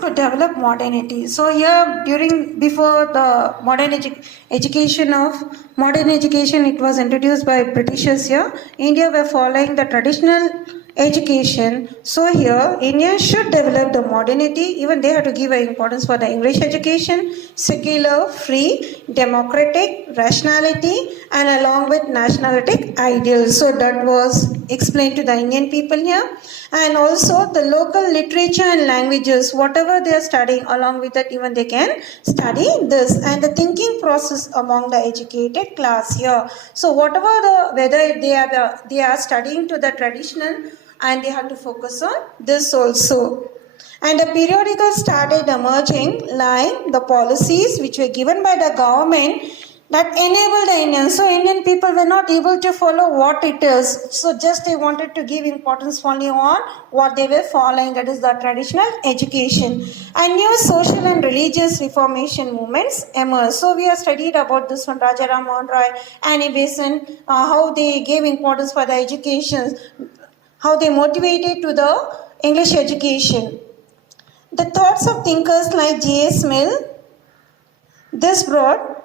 could develop modernity. So here, before the modern education, it was introduced by Britishers here. India were following the traditional education. So here, India should develop the modernity. Even they have to give importance for the English education, secular, free, democratic, rationality, and along with nationalistic ideals. So that was explained to the Indian people here. And also the local literature and languages, whatever they are studying, along with that even they can study this. And the thinking process among the educated class here. So whether they are studying to the traditional, and they have to focus on this also. And the periodical started emerging like the policies which were given by the government that enabled the Indians. So Indian people were not able to follow what it is. So just they wanted to give importance only on what they were following, that is the traditional education. And new social and religious reformation movements emerged. So we have studied about this one, Rajaram Mohan Roy, Annie Besant, how they gave importance for the education, how they motivated to the English education. The thoughts of thinkers like J.S. Mill, this brought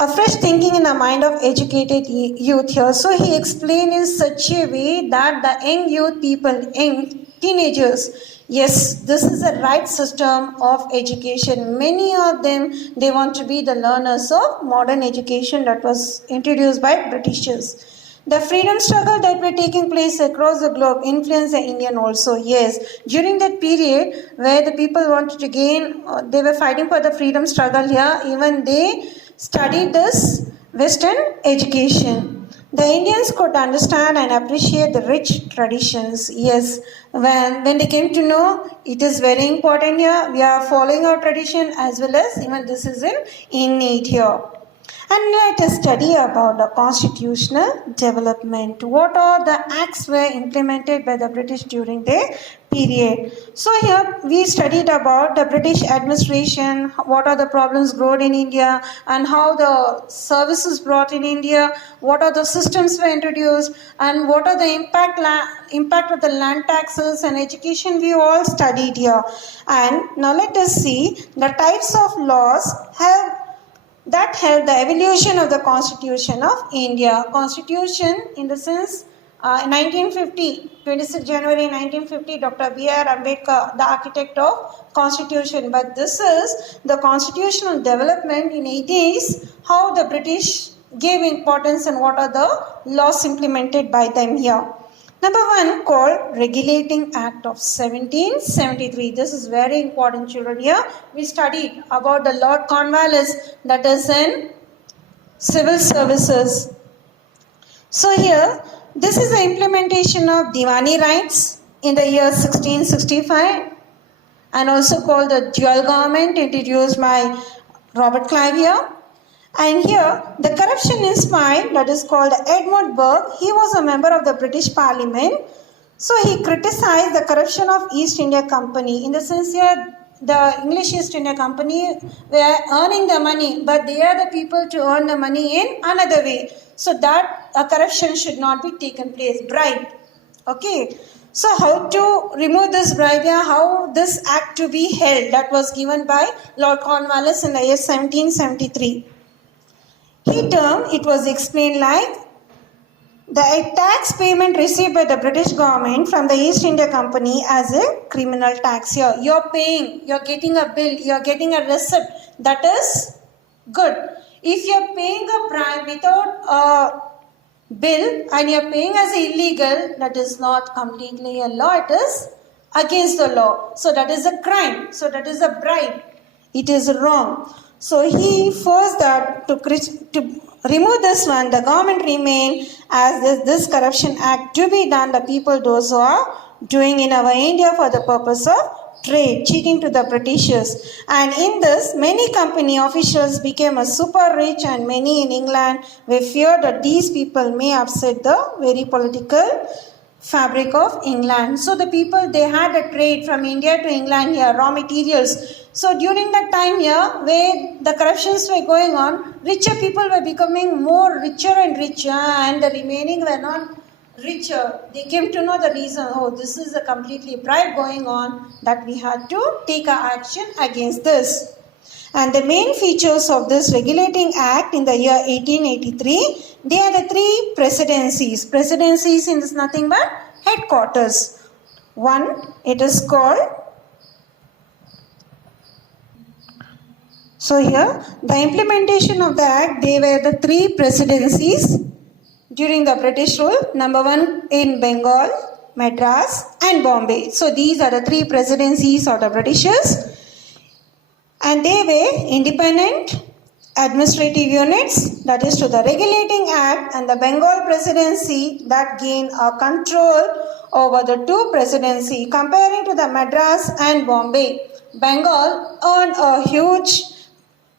a fresh thinking in the mind of educated youth here. So he explained in such a way that the young youth people, young teenagers, yes, this is the right system of education. Many of them, they want to be the learners of modern education that was introduced by Britishers. The freedom struggle that were taking place across the globe influenced the Indian also. Yes, during that period where the people wanted to gain, they were fighting for the freedom struggle here, even they studied this Western education. The Indians could understand and appreciate the rich traditions. Yes, when they came to know it is very important here, we are following our tradition as well as even this is in need here. And let us study about the constitutional development. What are the acts were implemented by the British during their period? So here we studied about the British administration, what are the problems brought in India, and how the services brought in India, what are the systems were introduced, and what are the impact of the land taxes and education we all studied here. And now let us see the types of laws that helped the evolution of the Constitution of India. Constitution in the sense, 1950, 26 January 1950, Dr. B.R. Ambedkar, the architect of Constitution. But this is the constitutional development in 80s, how the British gave importance and what are the laws implemented by them here. Number one, called Regulating Act of 1773. This is very important, children. Here we studied about the Lord Cornwallis, that is in civil services. So here, this is the implementation of Diwani rights in the year 1665 and also called the dual government, introduced by Robert Clive here. And here, the corruption inspired, that is called Edmund Burke. He was a member of the British Parliament. So he criticized the corruption of East India Company. In the sense here, the English East India Company were earning the money, but they are the people to earn the money in another way. So that corruption should not be taken place. Bribe. Okay. So how to remove this bribe, how this act to be held, that was given by Lord Cornwallis in the year 1773. It was explained like the tax payment received by the British government from the East India Company as a criminal tax. Here, you're paying, you're getting a bill, you're getting a receipt. That is good. If you're paying a bribe without a bill and you're paying as illegal, that is not completely a law. It is against the law. So that is a crime. So that is a bribe. It is wrong. So he forced that to remove this one. The government remained as this corruption act to be done the people those who are doing in our India for the purpose of trade, cheating to the Britishers. And in this, many company officials became a super rich, and many in England were feared that these people may upset the very political fabric of England. So the people, they had a trade from India to England here, raw materials. So during that time here, where the corruptions were going on, richer people were becoming more richer and richer, and the remaining were not richer, they came to know the reason, oh, this is a completely bribe going on, that we had to take a action against this. And the main features of this regulating act in the year 1883, they are the three presidencies. Presidencies is nothing but headquarters. One, it is called, so here, the implementation of the act, they were the three presidencies during the British rule. Number one in Bengal, Madras and Bombay. So these are the three presidencies of the Britishers. And they were independent administrative units, that is to the regulating act, and the Bengal presidency that gained a control over the two presidency. Comparing to the Madras and Bombay, Bengal earned a huge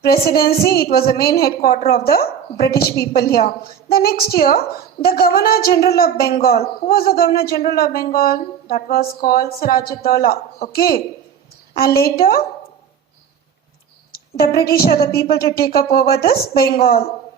presidency. It was the main headquarter of the British people here. The next year, the Governor General of Bengal. Who was the Governor General of Bengal? That was called Siraj-ud-Dowla. Okay. And later, the British are the people to take up over this Bengal.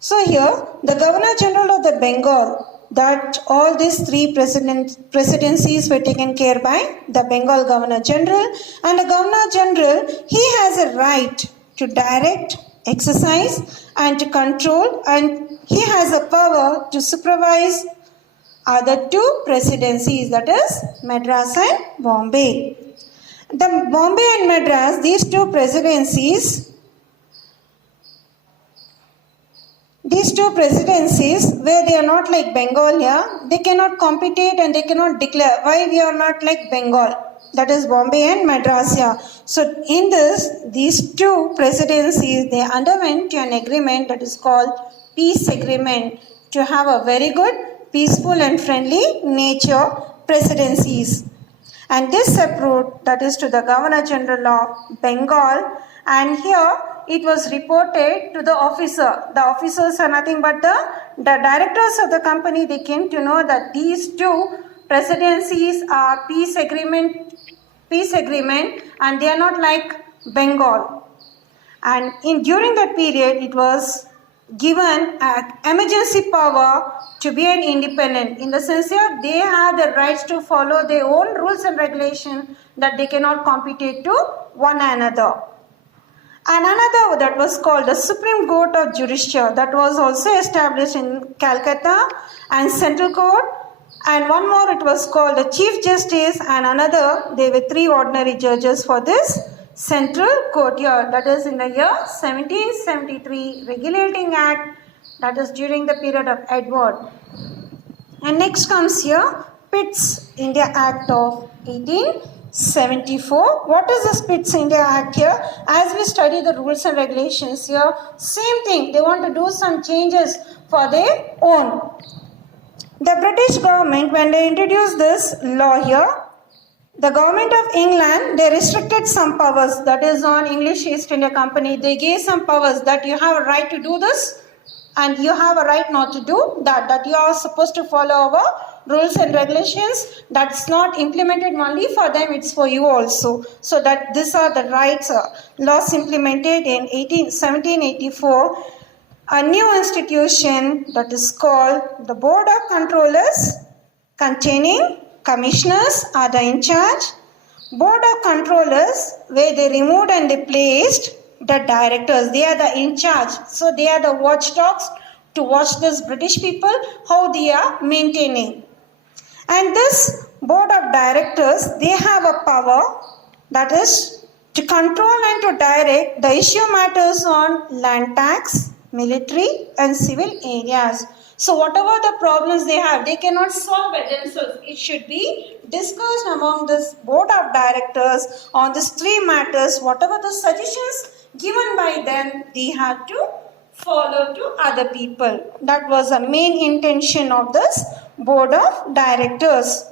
So here, the Governor General of the Bengal, that all these three presidencies were taken care by the Bengal Governor General. And the Governor General, he has a right to direct, exercise and to control, and he has a power to supervise other two presidencies, that is Madras and Bombay. The Bombay and Madras, these two presidencies, where they are not like Bengal here, they cannot compete and they cannot declare why we are not like Bengal, that is Bombay and Madras here. So in this, these two presidencies, they underwent an agreement that is called peace agreement to have a very good, peaceful and friendly nature presidencies. And this approved, that is to the Governor General of Bengal, and here it was reported to the officer. The officers are nothing but the directors of the company. They came to know that these two presidencies are peace agreement, and they are not like Bengal. And during that period, it was given an emergency power to be an independent. In the sense here, they have the rights to follow their own rules and regulations, that they cannot compete to one another. And another that was called the Supreme Court of Judicature, that was also established in Calcutta, and Central Court. And one more, it was called the Chief Justice, and another, they were three ordinary judges for this Central Court here. That is in the year 1773 Regulating Act, that is during the period of Edward. And next comes here Pitt's India Act of 1874. What is this Pitt's India Act here? As we study the rules and regulations here, same thing, they want to do some changes for their own. The British government, when they introduced this law here, the government of England, they restricted some powers, that is on English East India Company. They gave some powers that you have a right to do this and you have a right not to do that, that you are supposed to follow our rules and regulations. That's not implemented only for them, it's for you also. So that these are the rights, laws implemented in 1784. A new institution that is called the Board of Controllers, containing commissioners are the in charge. Board of Controllers, where they removed and they placed the directors. They are the in charge. So they are the watchdogs to watch this British people, how they are maintaining. And this Board of Directors, they have a power, that is to control and to direct the issue matters on land tax, military and civil areas. So whatever the problems they have, they cannot solve it themselves. It should be discussed among this Board of Directors on these three matters. Whatever the suggestions given by them, they have to follow to other people. That was the main intention of this Board of Directors.